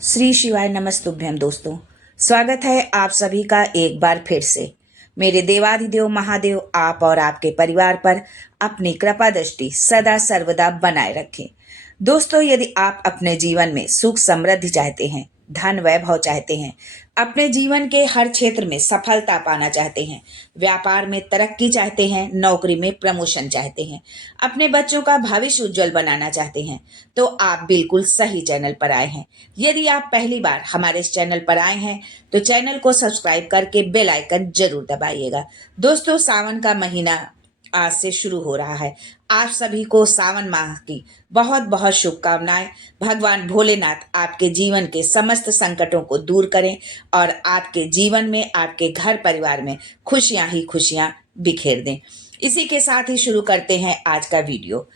श्री शिवाय नमस्तुभ्यम दोस्तों। स्वागत है आप सभी का एक बार फिर से। मेरे देवाधिदेव महादेव आप और आपके परिवार पर अपनी कृपा दृष्टि सदा सर्वदा बनाए रखें। दोस्तों, यदि आप अपने जीवन में सुख समृद्धि चाहते हैं, धन वैभव चाहते हैं, अपने जीवन के हर क्षेत्र में सफलता पाना चाहते हैं, व्यापार में तरक्की चाहते हैं, नौकरी में प्रमोशन चाहते हैं, अपने बच्चों का भविष्य उज्जवल बनाना चाहते हैं, तो आप बिल्कुल सही चैनल पर आए हैं। यदि आप पहली बार हमारे इस चैनल पर आए हैं तो चैनल को सब्सक्राइब करके बेल आइकन जरूर दबाइएगा। दोस्तों, सावन का महीना आज से शुरू हो रहा है। आप सभी को सावन माह की बहुत बहुत शुभकामनाएं। भगवान भोलेनाथ आपके जीवन के समस्त संकटों को दूर करें और आपके जीवन में, आपके घर परिवार में खुशियां ही खुशियां बिखेर दें। इसी के साथ ही शुरू करते हैं आज का वीडियो।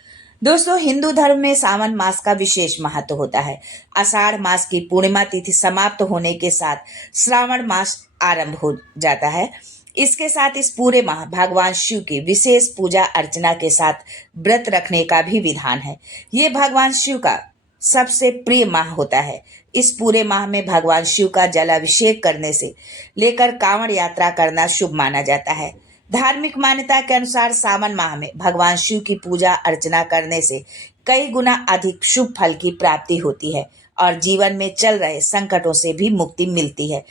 दोस्तों, हिंदू धर्म में सावन मास का विशेष महत्व होता है। आषाढ़ मास की पूर्णिमा तिथि समाप्त होने के साथ श्रावण मास आरंभ हो जाता है। इसके साथ इस पूरे माह भगवान शिव की विशेष पूजा अर्चना के साथ व्रत रखने का भी विधान है। ये भगवान शिव का सबसे प्रिय माह होता है। इस पूरे माह में भगवान शिव का जलाभिषेक करने से लेकर कांवड़ यात्रा करना शुभ माना जाता है। धार्मिक मान्यता के अनुसार सावन माह में भगवान शिव की पूजा अर्चना करने से कई गुना अधिक शुभ फल की प्राप्ति होती है और जीवन में चल रहे संकटों से भी मुक्ति मिलती है।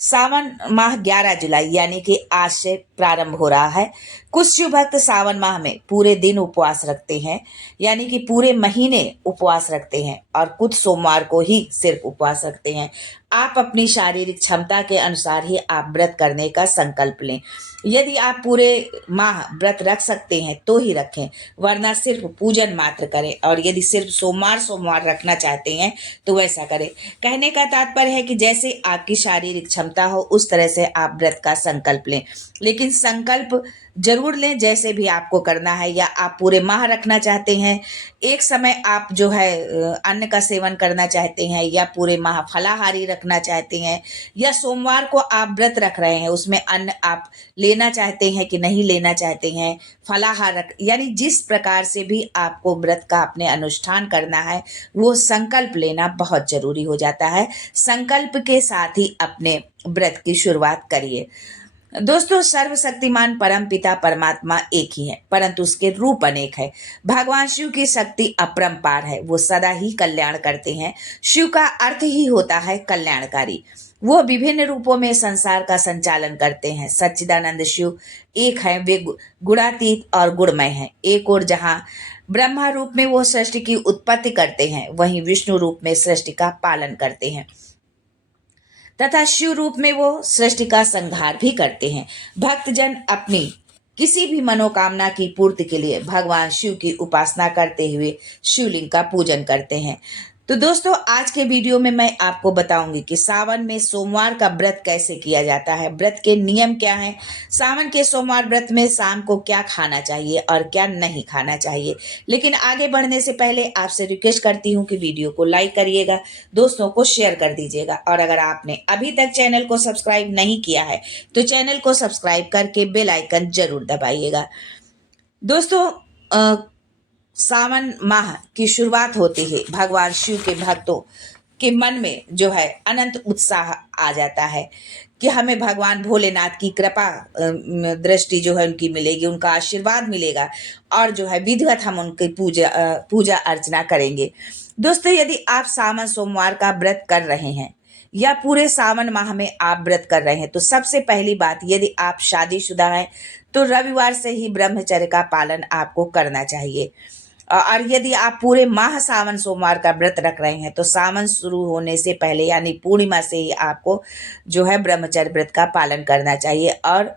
सावन माह 11 जुलाई यानी कि आज से प्रारंभ हो रहा है। कुछ शिव भक्त सावन माह में पूरे दिन उपवास रखते हैं, यानी कि पूरे महीने उपवास रखते हैं, और कुछ सोमवार को ही सिर्फ उपवास रखते हैं। आप अपनी शारीरिक क्षमता के अनुसार ही आप व्रत करने का संकल्प लें। यदि आप पूरे माह व्रत रख सकते हैं तो ही रखें, वरना सिर्फ पूजन मात्र करें। और यदि सिर्फ सोमवार सोमवार रखना चाहते हैं तो वैसा करें। कहने का तात्पर्य है कि जैसे आपकी शारीरिक क्षमता हो उस तरह से आप व्रत का संकल्प लें, लेकिन संकल्प जरूर लें जैसे भी आपको करना है। या आप पूरे माह रखना चाहते हैं, एक समय आप जो है अन्न का सेवन करना चाहते हैं, या पूरे माह फलाहारी रखना चाहते हैं, या सोमवार को आप व्रत रख रहे हैं उसमें अन्न आप लेना चाहते हैं कि नहीं लेना चाहते हैं, फलाहार रख, यानी जिस प्रकार से भी आपको व्रत का अपने अनुष्ठान करना है वो संकल्प लेना बहुत जरूरी हो जाता है। संकल्प के साथ ही अपने व्रत की शुरुआत करिए। दोस्तों, सर्वशक्तिमान परम पिता परमात्मा एक ही है, परंतु उसके रूप अनेक है। भगवान शिव की शक्ति अपरंपार है, वो सदा ही कल्याण करते हैं। शिव का अर्थ ही होता है कल्याणकारी। वो विभिन्न रूपों में संसार का संचालन करते हैं। सच्चिदानंद शिव एक है, वे गुणातीत और गुणमय हैं। एक और जहां ब्रह्मा रूप में वो सृष्टि की उत्पत्ति करते हैं, वहीं विष्णु रूप में सृष्टि का पालन करते हैं तथा शिव रूप में वो सृष्टि का संहार भी करते हैं। भक्तजन अपनी किसी भी मनोकामना की पूर्ति के लिए भगवान शिव की उपासना करते हुए शिवलिंग का पूजन करते हैं। तो दोस्तों, आज के वीडियो में मैं आपको बताऊंगी कि सावन में सोमवार का व्रत कैसे किया जाता है, व्रत के नियम क्या हैं, सावन के सोमवार व्रत में शाम को क्या खाना चाहिए और क्या नहीं खाना चाहिए। लेकिन आगे बढ़ने से पहले आपसे रिक्वेस्ट करती हूँ कि वीडियो को लाइक करिएगा, दोस्तों को शेयर कर दीजिएगा, और अगर आपने अभी तक चैनल को सब्सक्राइब नहीं किया है तो चैनल को सब्सक्राइब करके बेल आइकन जरूर दबाइएगा। दोस्तों, सावन माह की शुरुआत होते ही भगवान शिव के भक्तों के मन में जो है अनंत उत्साह आ जाता है कि हमें भगवान भोलेनाथ की कृपा दृष्टि जो है उनकी मिलेगी, उनका आशीर्वाद मिलेगा, और जो है विधिवत हम उनकी पूजा अर्चना करेंगे। दोस्तों, यदि आप सावन सोमवार का व्रत कर रहे हैं या पूरे सावन माह में आप व्रत कर रहे हैं तो सबसे पहली बात, यदि आप शादीशुदा हैं तो रविवार से ही ब्रह्मचर्य का पालन आपको करना चाहिए। और यदि आप पूरे माह सावन सोमवार का व्रत रख रहे हैं तो सावन शुरू होने से पहले यानी पूर्णिमा से ही आपको जो है ब्रह्मचर्य व्रत का पालन करना चाहिए। और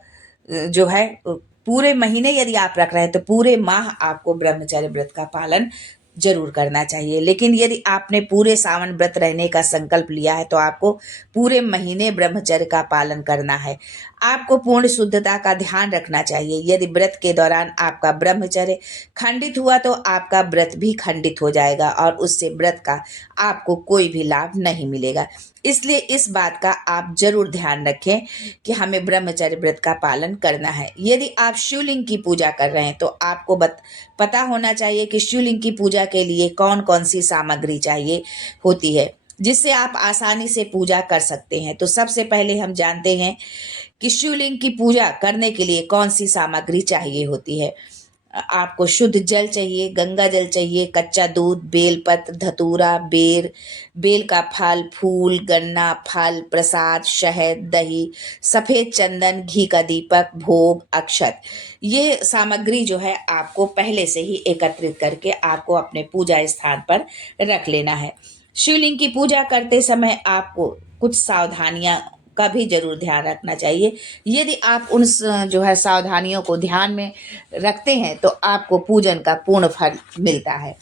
जो है पूरे महीने यदि आप रख रहे हैं तो पूरे माह आपको ब्रह्मचर्य व्रत का पालन जरूर करना चाहिए। लेकिन यदि आपने पूरे सावन व्रत रहने का संकल्प लिया है तो आपको पूरे महीने ब्रह्मचर्य का पालन करना है। आपको पूर्ण शुद्धता का ध्यान रखना चाहिए। यदि व्रत के दौरान आपका ब्रह्मचर्य खंडित हुआ तो आपका व्रत भी खंडित हो जाएगा और उससे व्रत का आपको कोई भी लाभ नहीं मिलेगा। इसलिए इस बात का आप जरूर ध्यान रखें कि हमें ब्रह्मचर्य व्रत का पालन करना है। यदि आप शिवलिंग की पूजा कर रहे हैं तो आपको पता होना चाहिए कि शिवलिंग की पूजा के लिए कौन कौन सी सामग्री चाहिए होती है। जिससे आप आसानी से पूजा कर सकते हैं। तो सबसे पहले हम जानते हैं कि शिवलिंग की पूजा करने के लिए कौन सी सामग्री चाहिए होती है। आपको शुद्ध जल चाहिए, गंगा जल चाहिए, कच्चा दूध, बेलपत्र, धतूरा, बेल का फल, फूल, गन्ना, फल, प्रसाद, शहद, दही, सफेद चंदन, घी का दीपक, भोग, अक्षत। ये सामग्री जो है आपको पहले से ही एकत्रित करके आपको अपने पूजा स्थान पर रख लेना है। शिवलिंग की पूजा करते समय आपको कुछ सावधानियां का भी जरूर ध्यान रखना चाहिए। यदि आप उन जो है सावधानियों को ध्यान में रखते हैं तो आपको पूजन का पूर्ण फल मिलता है।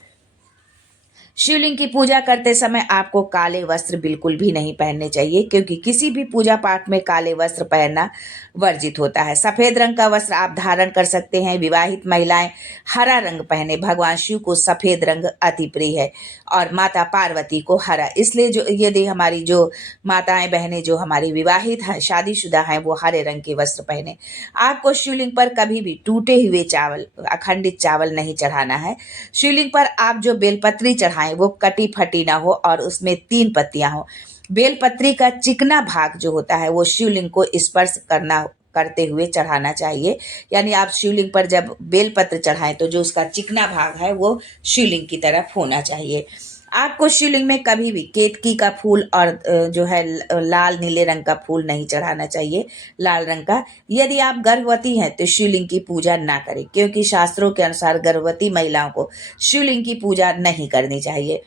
शिवलिंग की पूजा करते समय आपको काले वस्त्र बिल्कुल भी नहीं पहनने चाहिए, क्योंकि किसी भी पूजा पाठ में काले वस्त्र पहनना वर्जित होता है। सफेद रंग का वस्त्र आप धारण कर सकते हैं। विवाहित महिलाएं हरा रंग पहने। भगवान शिव को सफेद रंग अति प्रिय है और माता पार्वती को हरा, इसलिए जो यदि हमारी जो माताएं बहनें जो हमारी विवाहित हैं, शादीशुदा हैं, वो हरे रंग के वस्त्र पहने। आपको शिवलिंग पर कभी भी टूटे हुए चावल, अखंडित चावल नहीं चढ़ाना है। शिवलिंग पर आप जो बेलपत्री चढ़ाएं वो कटी फटी ना हो और उसमें 3 पत्तियां हो। बेलपत्री का चिकना भाग जो होता है वो शिवलिंग को स्पर्श करते हुए चढ़ाना चाहिए। यानी आप शिवलिंग पर जब बेलपत्र चढ़ाएं तो जो उसका चिकना भाग है वो शिवलिंग की तरफ होना चाहिए। आपको शिवलिंग में कभी भी केतकी का फूल और जो है लाल नीले रंग का फूल नहीं चढ़ाना चाहिए, लाल रंग का। यदि आप गर्भवती हैं तो शिवलिंग की पूजा ना करें, क्योंकि शास्त्रों के अनुसार गर्भवती महिलाओं को शिवलिंग की पूजा नहीं करनी चाहिए।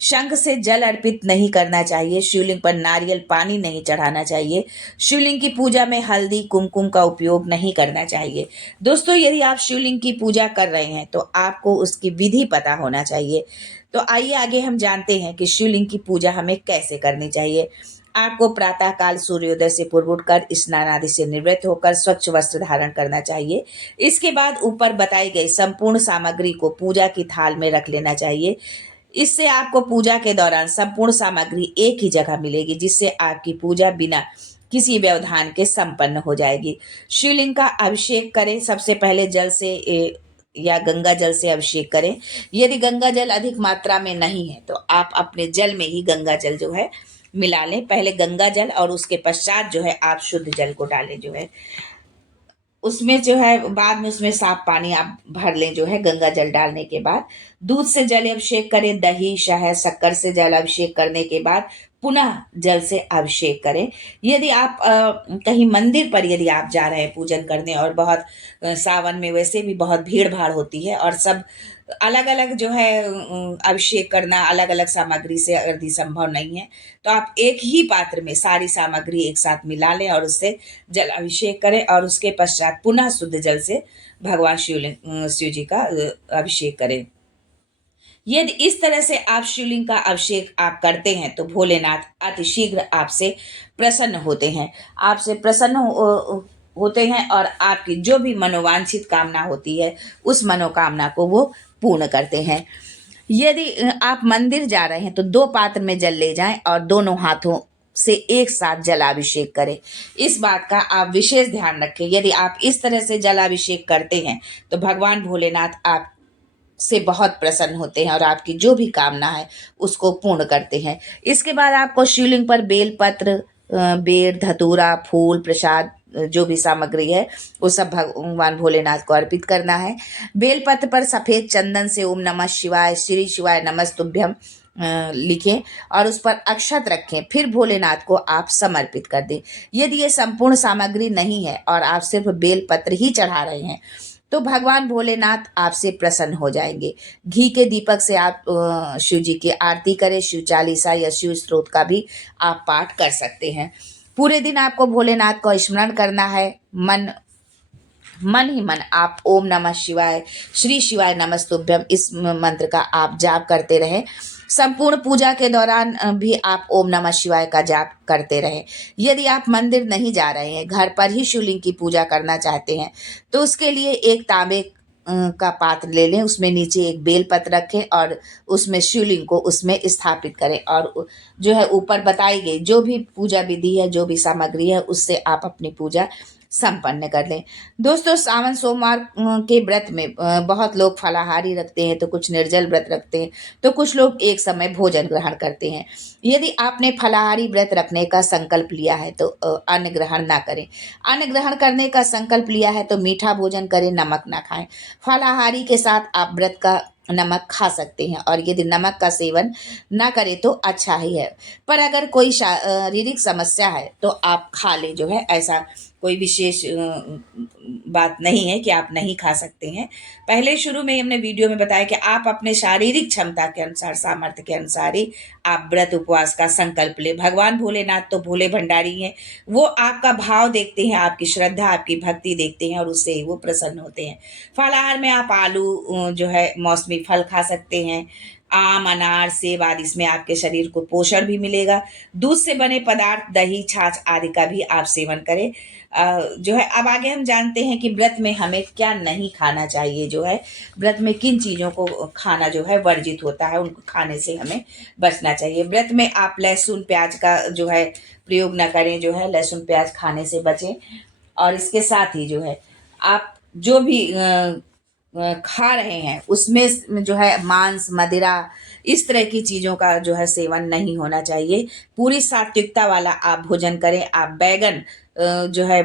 शंख से जल अर्पित नहीं करना चाहिए। शिवलिंग पर नारियल पानी नहीं चढ़ाना चाहिए। शिवलिंग की पूजा में हल्दी कुमकुम का उपयोग नहीं करना चाहिए। दोस्तों, यदि आप शिवलिंग की पूजा कर रहे हैं तो आपको उसकी विधि पता होना चाहिए। तो आइए आगे हम जानते हैं कि शिवलिंग की पूजा हमें कैसे करनी चाहिए। आपको प्रातः काल सूर्योदय से पूर्व उठकर स्नान आदि से निवृत्त होकर स्वच्छ वस्त्र धारण करना चाहिए। इसके बाद ऊपर बताई गई संपूर्ण सामग्री को पूजा की थाल में रख लेना चाहिए। इससे आपको पूजा के दौरान संपूर्ण सामग्री एक ही जगह मिलेगी, जिससे आपकी पूजा बिना किसी व्यवधान के संपन्न हो जाएगी। शिवलिंग का अभिषेक करें। सबसे पहले जल से या गंगा जल से अभिषेक करें। यदि गंगा जल अधिक मात्रा में नहीं है तो आप अपने जल में ही गंगा जल जो है मिला लें। पहले गंगा जल और उसके पश्चात जो है आप शुद्ध जल को डालें। जो है उसमें जो है बाद में उसमें साफ पानी आप भर लें। जो है गंगा जल डालने के बाद दूध से जल अभिषेक करें। दही, शहद, शक्कर से जल अभिषेक करने के बाद पुनः जल से अभिषेक करें। यदि आप कहीं मंदिर पर यदि आप जा रहे हैं पूजन करने और बहुत सावन में वैसे भी बहुत भीड़ भाड़ होती है और सब अलग अलग जो है अभिषेक करना अलग अलग सामग्री से यदि संभव नहीं है तो आप एक ही पात्र में सारी सामग्री एक साथ मिला लें और उससे जल अभिषेक करें और उसके पश्चात पुनः शुद्ध जल से भगवान शिव जी का अभिषेक करें। यदि इस तरह से आप शिवलिंग का अभिषेक आप करते हैं तो भोलेनाथ अतिशीघ्र आपसे प्रसन्न होते हैं। आपसे प्रसन्न होते हैं और आपकी जो भी मनोवांछित कामना होती है उस मनोकामना को वो पूर्ण करते हैं। यदि आप मंदिर जा रहे हैं तो 2 पात्र में जल ले जाएं और दोनों हाथों से एक साथ जलाभिषेक करें। इस बात का आप विशेष ध्यान रखें। यदि आप इस तरह से जलाभिषेक करते हैं तो भगवान भोलेनाथ आप से बहुत प्रसन्न होते हैं और आपकी जो भी कामना है उसको पूर्ण करते हैं। इसके बाद आपको शिवलिंग पर बेलपत्र, बेर, धतूरा, फूल, प्रसाद जो भी सामग्री है वो सब भगवान भोलेनाथ को अर्पित करना है। बेलपत्र पर सफेद चंदन से ओम नमः शिवाय, श्री शिवाय नमस्तुभ्यम लिखें और उस पर अक्षत रखें। फिर भोलेनाथ को आप समर्पित कर दें। यदि ये संपूर्ण सामग्री नहीं है और आप सिर्फ बेलपत्र ही चढ़ा रहे हैं तो भगवान भोलेनाथ आपसे प्रसन्न हो जाएंगे। घी के दीपक से आप शिव जी की आरती करें। शिव चालीसा या शिव स्तोत्र का भी आप पाठ कर सकते हैं। पूरे दिन आपको भोलेनाथ को स्मरण करना है। मन ही मन आप ओम नमः शिवाय, श्री शिवाय नमस्तुभ्यम इस मंत्र का आप जाप करते रहें। संपूर्ण पूजा के दौरान भी आप ओम नमः शिवाय का जाप करते रहें। यदि आप मंदिर नहीं जा रहे हैं, घर पर ही शिवलिंग की पूजा करना चाहते हैं तो उसके लिए एक तांबे का पात्र ले लें। उसमें नीचे एक बेलपत्र रखें और उसमें शिवलिंग को उसमें स्थापित करें और जो है ऊपर बताई गई जो भी पूजा विधि है, जो भी सामग्री है, उससे आप अपनी पूजा संपन्न कर लें। दोस्तों, सावन सोमवार के व्रत में बहुत लोग फलाहारी रखते हैं, तो कुछ निर्जल व्रत रखते हैं, तो कुछ लोग एक समय भोजन ग्रहण करते हैं। यदि आपने फलाहारी व्रत रखने का संकल्प लिया है तो अन्न ग्रहण ना करें। अन्न ग्रहण करने का संकल्प लिया है तो मीठा भोजन करें, नमक ना खाएं। फलाहारी के साथ आप व्रत का नमक खा सकते हैं, और यदि नमक का सेवन ना करें तो अच्छा ही है। पर अगर कोई शारीरिक समस्या है तो आप खा लें, जो है ऐसा कोई विशेष बात नहीं है कि आप नहीं खा सकते हैं। पहले शुरू में हमने वीडियो में बताया कि आप अपने शारीरिक क्षमता के अनुसार, सामर्थ्य के अनुसार ही आप व्रत उपवास का संकल्प ले। भगवान भोलेनाथ तो भोले भंडारी हैं, वो आपका भाव देखते हैं, आपकी श्रद्धा, आपकी भक्ति देखते हैं, और उससे ही वो प्रसन्न होते हैं। फलाहार में आप आलू, जो है मौसमी फल खा सकते हैं, आम, अनार, सेब आदि, इसमें आपके शरीर को पोषण भी मिलेगा। दूध से बने पदार्थ, दही, छाछ आदि का भी आप सेवन करें। जो है अब आगे हम जानते हैं कि व्रत में हमें क्या नहीं खाना चाहिए। जो है व्रत में किन चीज़ों को खाना जो है वर्जित होता है, उनको खाने से हमें बचना चाहिए। व्रत में आप लहसुन प्याज का जो है प्रयोग न करें, जो है लहसुन प्याज खाने से बचें। और इसके साथ ही जो है आप जो भी खा रहे हैं उसमें जो है मांस, मदिरा, इस तरह की चीज़ों का जो है सेवन नहीं होना चाहिए। पूरी सात्विकता वाला आप भोजन करें। आप बैगन जो है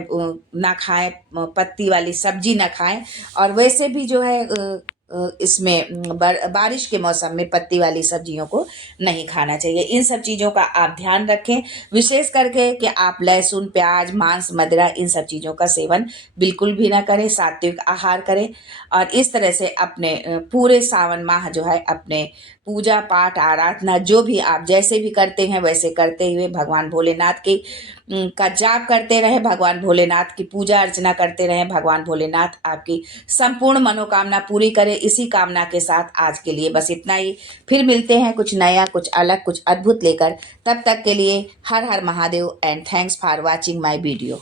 ना खाएं, पत्ती वाली सब्जी ना खाएं, और वैसे भी जो है इसमें बारिश के मौसम में पत्ती वाली सब्जियों को नहीं खाना चाहिए। इन सब चीज़ों का आप ध्यान रखें, विशेष करके कि आप लहसुन, प्याज, मांस, मदिरा, इन सब चीज़ों का सेवन बिल्कुल भी ना करें, सात्विक आहार करें। और इस तरह से अपने पूरे सावन माह जो है अपने पूजा पाठ, आराधना, जो भी आप जैसे भी करते हैं वैसे करते हुए भगवान भोलेनाथ की का जाप करते रहे, भगवान भोलेनाथ की पूजा अर्चना करते रहे। भगवान भोलेनाथ आपकी संपूर्ण मनोकामना पूरी करे। इसी कामना के साथ आज के लिए बस इतना ही। फिर मिलते हैं कुछ नया, कुछ अलग, कुछ अद्भुत लेकर। तब तक के लिए हर हर Mahadev, and thanks for watching my video.